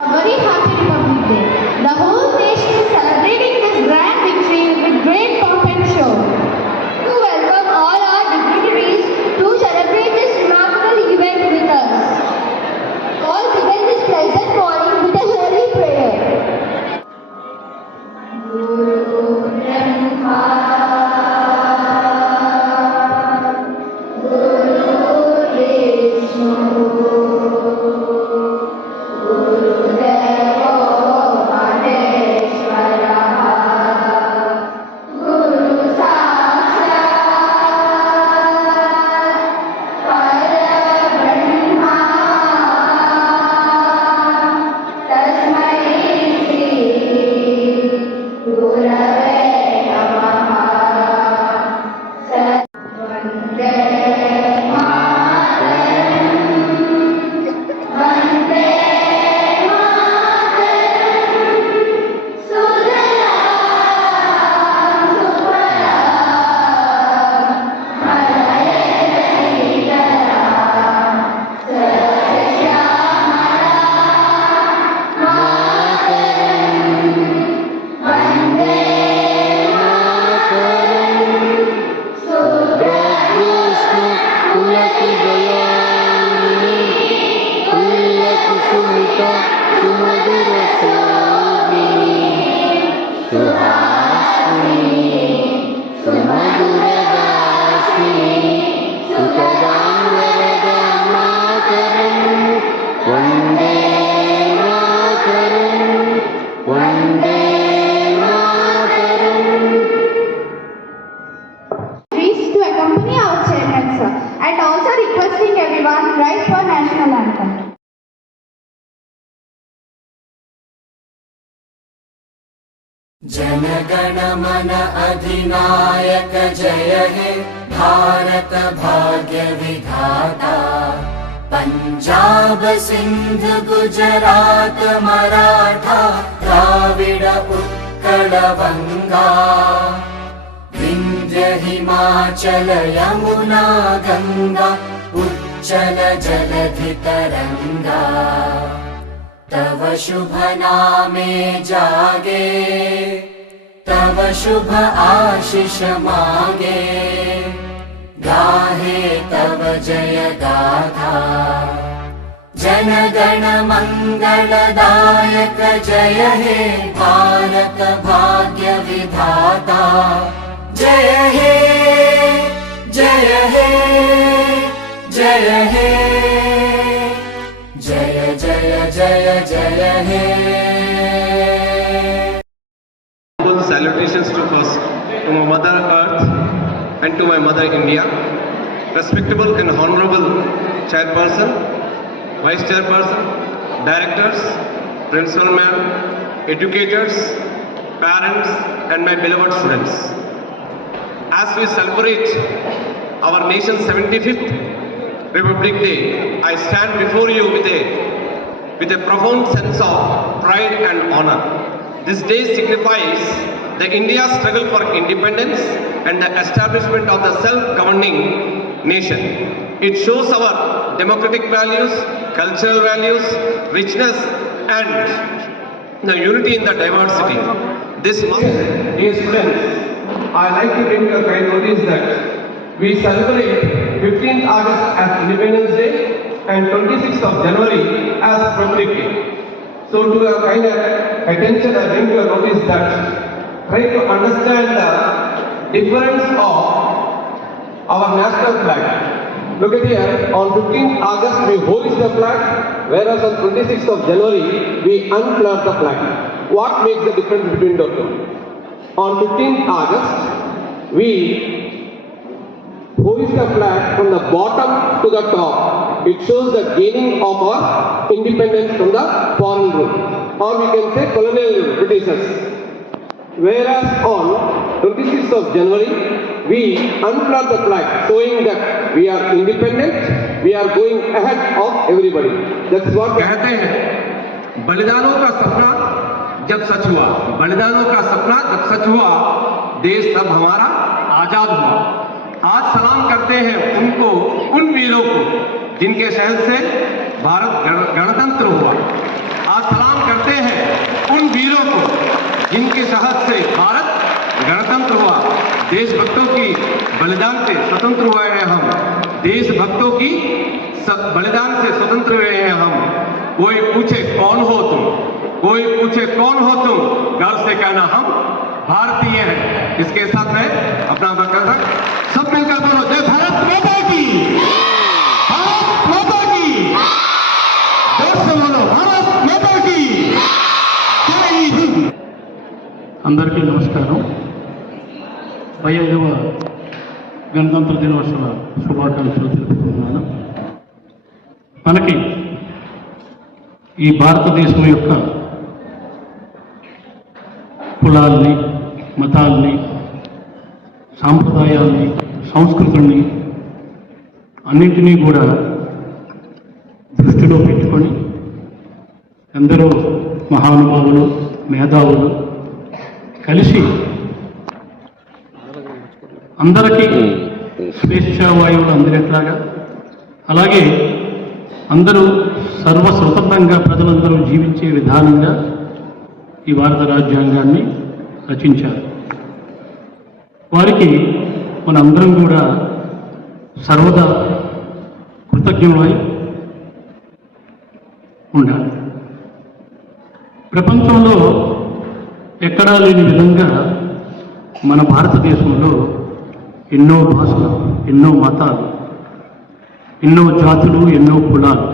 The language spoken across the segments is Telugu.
A very happy Republic Day. The whole nation is celebrating this grand victory with great pomp and show. To welcome all our dignitaries to celebrate this remarkable event with us. All begin this pleasant morning with a holy prayer. Guru Brahma, Guru Vishnu, to accompany our chairman, sir, and also requesting everyone rise for national anthem. Jana Gana मन अधिनायक जय हे भारत भाग्य विधाता। पंजाब सिंध गुजरात मराठा द्राविड उत्कल बंगा। विंध्य हिमाचल यमुना गंगा उच्चल जलधि तरंगा। तव शुभ नामे जागे तव शुभ आशीष मांगे। गाहे तव जय गाथा जन गण मंगलदायक जय हे भारत भाग्य विधाता। जय हे जय हे जय हे जय जय जय जय हे। Salutations to first to my mother earth and to my mother India. Respectable and honorable chairperson, vice chairperson, directors, principal ma'am, educators, parents and my beloved students. As we celebrate our nation's 75th Republic Day, I stand before you with a profound sense of pride and honor. This day signifies the India's struggle for independence and the establishment of the self-governing nation. It shows our democratic values, cultural values, richness and the unity in the diversity. This month, dear students, I like to bring your kind notice that we celebrate 15th August as Independence Day and 26th of January as Republic Day. So to your kind attention, I bring your notice that try to understand the difference of our national flag. Look at here, on 15th August we hoist the flag, whereas on 26th of January we unfurl the flag. What makes the difference between the two? On 15th August we hoist the flag from the bottom to the top. It shows the gaining of our independence from the foreign rule, or we can say colonial rule, Britishers. Whereas on 26th of January, we unfurl the flag, showing that we are independent, we are going ahead of everybody. That's what कहते हैं। बलिदानों का सपना जब सच हुआ, बलिदानों का सपना जब सच हुआ, देश तब हमारा आजाद हुआ। आज सलाम करते हैं उनको, उन वीरों को जिनके शहद से भारत गणतंत्र हुआ। आज सलाम उन वीरों को जिनके साहस से भारत गणतंत्र हुआ, देशभक्तों की बलिदान से स्वतंत्र हुए हैं हम, देशभक्तों की बलिदान से स्वतंत्र हुए हैं हम। कोई पूछे कौन हो तुम, कोई पूछे कौन हो तुम, गर्व से कहना हम भारतीय हैं। इसके साथ में अपना वक्तव्य सब मिलकर बोलो, जय भारत माता की, भारत माता की, जोर से बोलो, भारत माता की, जय हिंद। అందరికీ నమస్కారం. 15వ గణతంత్ర దినోత్సవ శుభాకాంక్షలు తెలుపుతున్నాను. మనకి ఈ భారతదేశం యొక్క కులాల్ని, మతాల్ని, సాంప్రదాయాల్ని, సంస్కృతుల్ని అన్నింటినీ కూడా దృష్టిలో పెట్టుకొని ఎందరో మహానుభావులు, మేధావులు కలిసి అందరికీ స్వేచ్ఛావాయువులు అందినట్లాగా, అలాగే అందరూ సర్వస్వతంత్రంగా ప్రజలందరూ జీవించే విధానంగా ఈ భారత రాజ్యాంగాన్ని రచించారు. వారికి మనందరం కూడా సర్వదా కృతజ్ఞులై ఉండాలి. ప్రపంచంలో ఎక్కడా లేని విధంగా మన భారతదేశంలో ఎన్నో భాషలు, ఎన్నో మతాలు, ఎన్నో జాతులు, ఎన్నో కులాలు,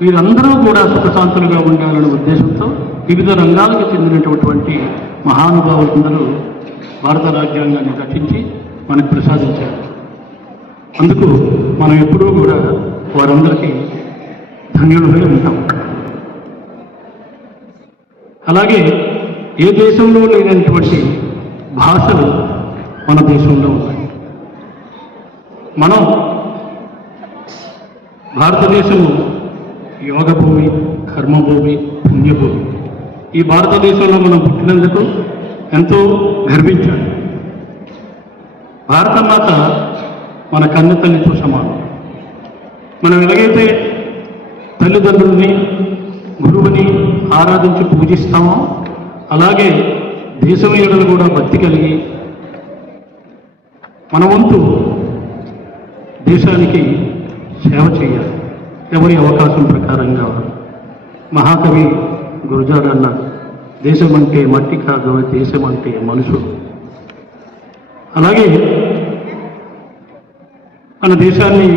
వీరందరూ కూడా సుఖశాంతులుగా ఉండాలనే ఉద్దేశంతో వివిధ రంగాలకు చెందినటువంటి మహానుభావులందరూ భారత రాజ్యాంగాన్ని రచించి మనకు ప్రసాదించారు. అందుకు మనం ఎప్పుడూ కూడా వారందరికీ ధన్యులుగా ఉంటాం. అలాగే ఏ దేశంలో లేనటువంటి భాషలు మన దేశంలో ఉన్నాయి. మనం భారతదేశము యోగభూమి, కర్మభూమి, పుణ్యభూమి. ఈ భారతదేశంలో మనం పుట్టినందుకు ఎంతో గర్వించాలి. భారతమాత మన కన్ను తల్లితో సమానం. మనం ఎలాగైతే తల్లిదండ్రుల్ని, గురువుని ఆరాధించి పూజిస్తామో అలాగే దేశమీయులను కూడా భక్తి కలిగి మన వంతు దేశానికి సేవ చేయాలి, ఎవరి అవకాశం ప్రకారంగా. మహాకవి గురజాడ అన్న, దేశం అంటే మట్టి కాదు, దేశం అంటే మనుషులు. అలాగే మన దేశాన్ని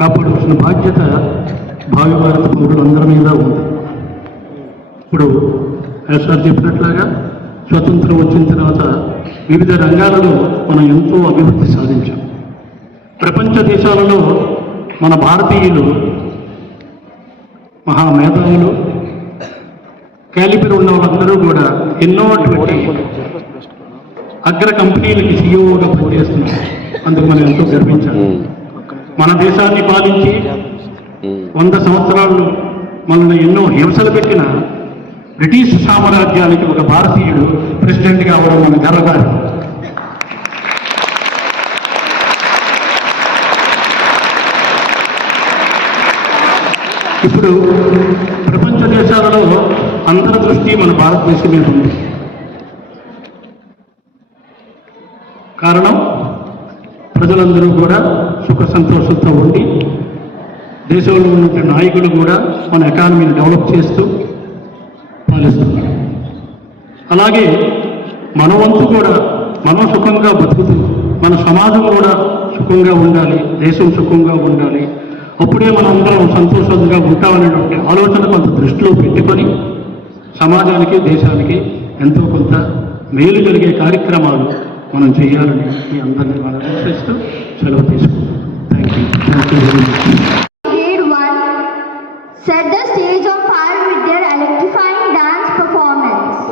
కాపాడాల్సిన బాధ్యత భావి భారత పౌరులందరి మీద ఉంది. ఇప్పుడు సార్ చెప్పినట్లాగా స్వతంత్రం వచ్చిన తర్వాత వివిధ రంగాలలో మనం ఎంతో అభివృద్ధి సాధించాం. ప్రపంచ దేశాలలో మన భారతీయులు మహామేధావులు, క్యాలిబర్ ఉన్న వాళ్ళందరూ కూడా ఎన్నో అటువంటి అగ్ర కంపెనీలకి సీఈఓగా పనిచేస్తున్నారు. అందుకు మనం ఎంతో గర్వించాలి. మన దేశాన్ని పాలించి 100 సంవత్సరాలు మనల్ని ఎన్నో హింసలు పెట్టిన బ్రిటిష్ సామ్రాజ్యానికి ఒక భారతీయుడు ప్రెసిడెంట్గా అవడం మన గర్వకారణం. ఇప్పుడు ప్రపంచ దేశాలలో అందరి దృష్టి మన భారతదేశం మీద ఉంది. కారణం ప్రజలందరూ కూడా సుఖ సంతోషంతో ఉండి, దేశంలో ఉన్న నాయకులు కూడా మన ఎకానమీని డెవలప్ చేస్తూ పాలిస్తున్నారు. అలాగే మన వంతు కూడా మనం సుఖంగా బతుకుతూ మన సమాజం కూడా సుఖంగా ఉండాలి, దేశం సుఖంగా ఉండాలి. అప్పుడే మనం అందరం సంతోషంగా ఉంటామనేటువంటి ఆలోచన కొంత దృష్టిలో పెట్టుకొని సమాజానికి, దేశానికి ఎంతో కొంత మేలు కలిగే కార్యక్రమాలు మనం చేయాలని మీ అందరినీ మనం ఆశిస్తూ సెలవు తీసుకుంటాం. Thank you very much. Grade 1 set the stage on fire with their electrifying dance performance.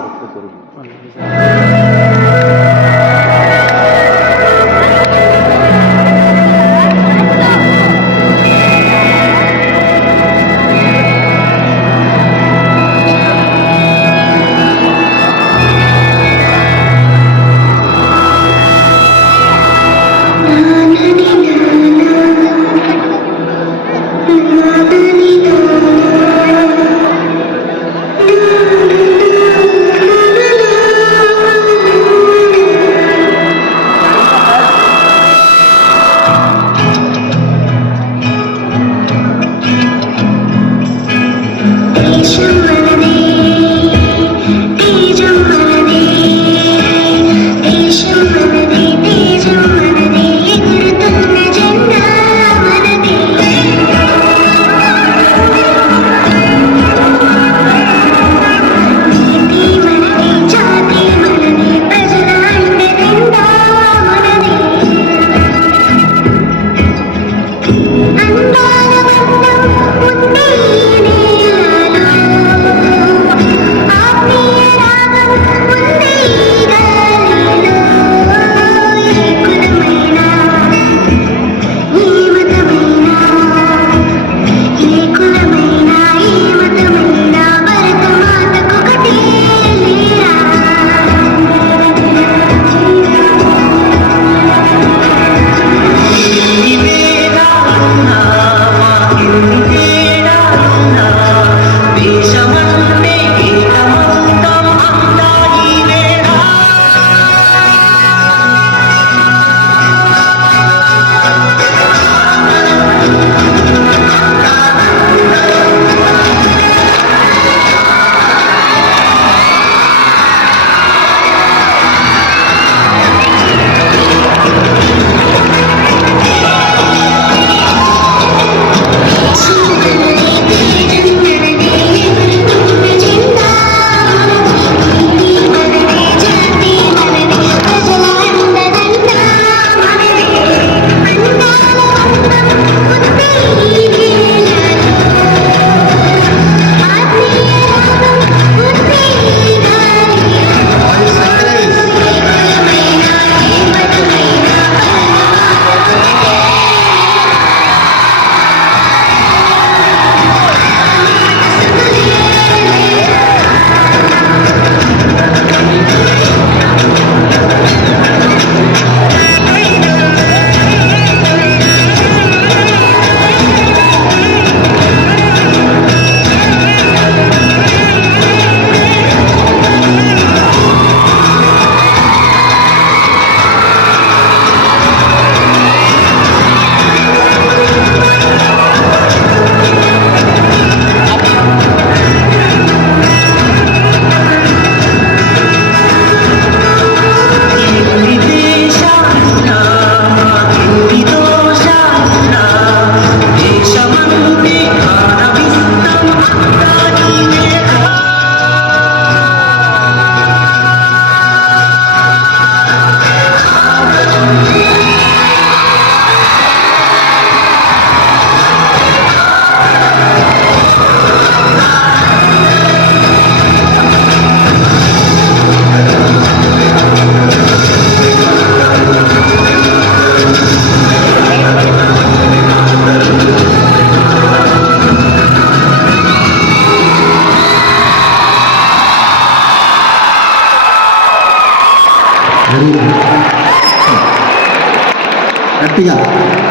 గట్టిగా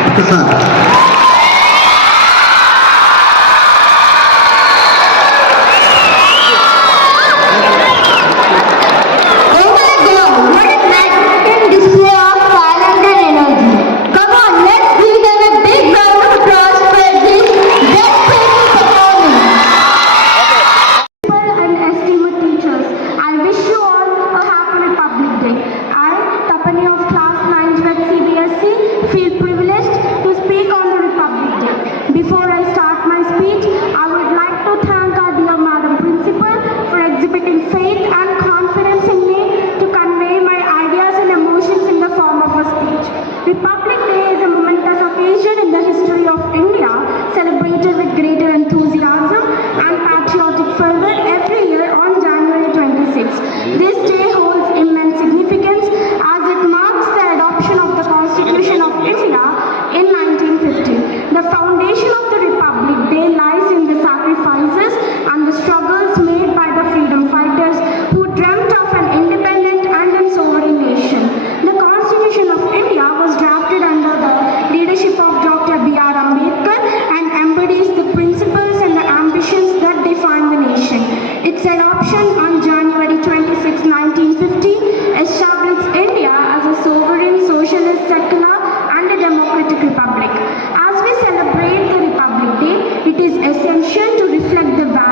ఒక్కసారి Republic. As we celebrate the Republic Day, it is essential to reflect the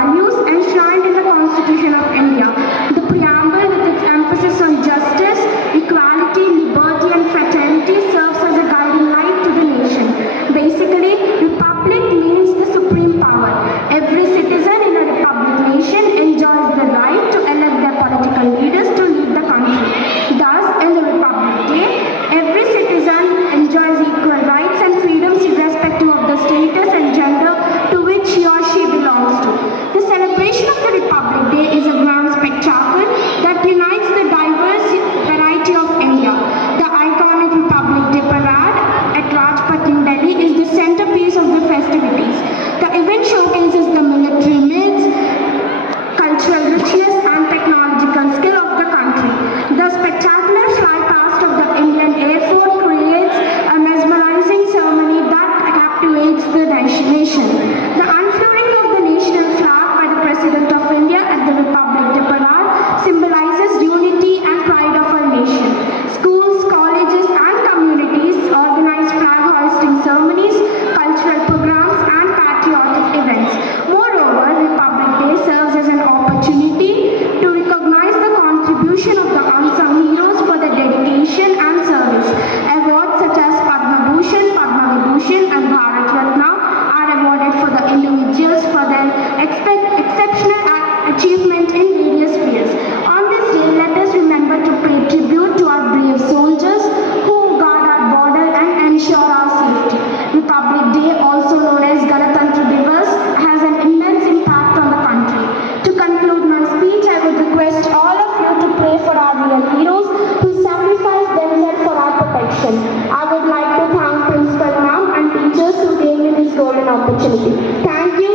opportunity. Thank you.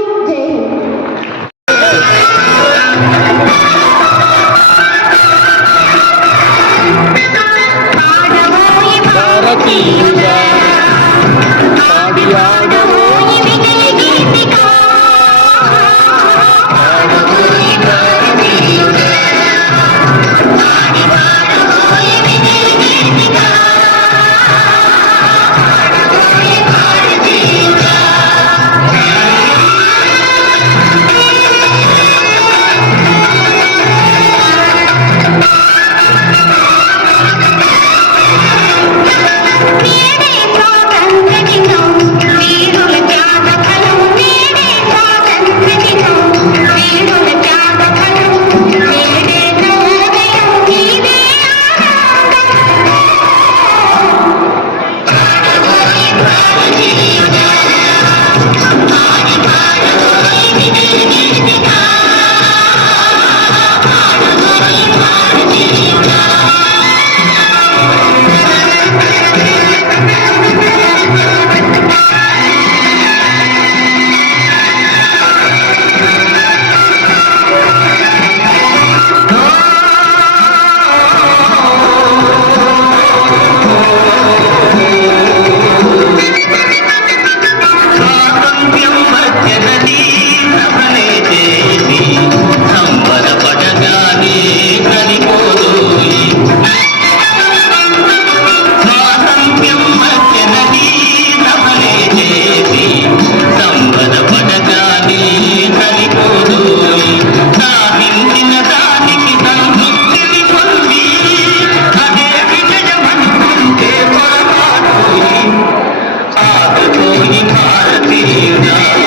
Jai Hind.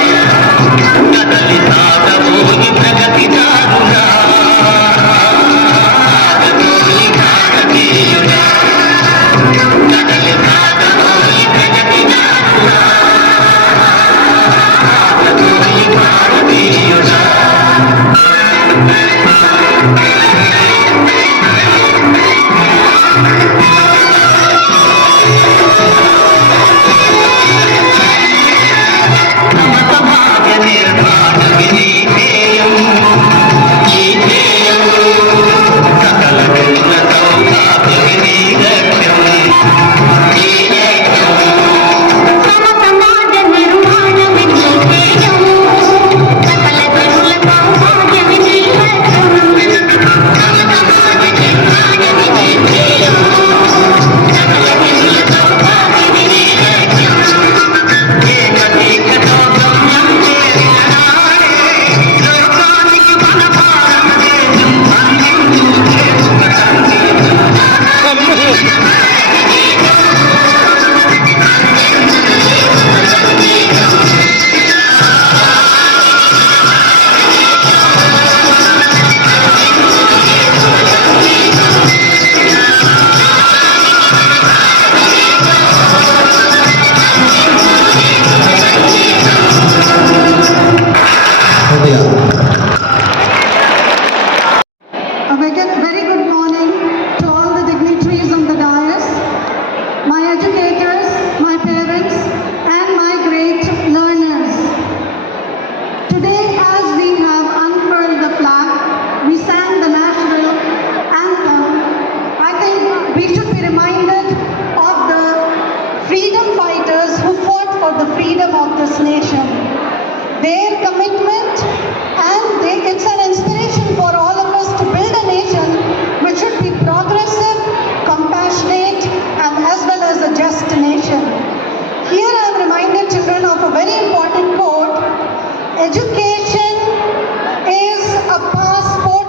Very good morning to all the dignitaries on the dais, my educators, my parents, and my great learners. Today, as we have unfurled the flag, we sang the national anthem. I think we should be reminded of the freedom fighters who fought for the freedom of this nation. Their commitment it's an inspiration for all of us to build a nation which should be progressive, compassionate, and as well as a just nation. Here I am reminded, children, of a very important quote. Education is a passport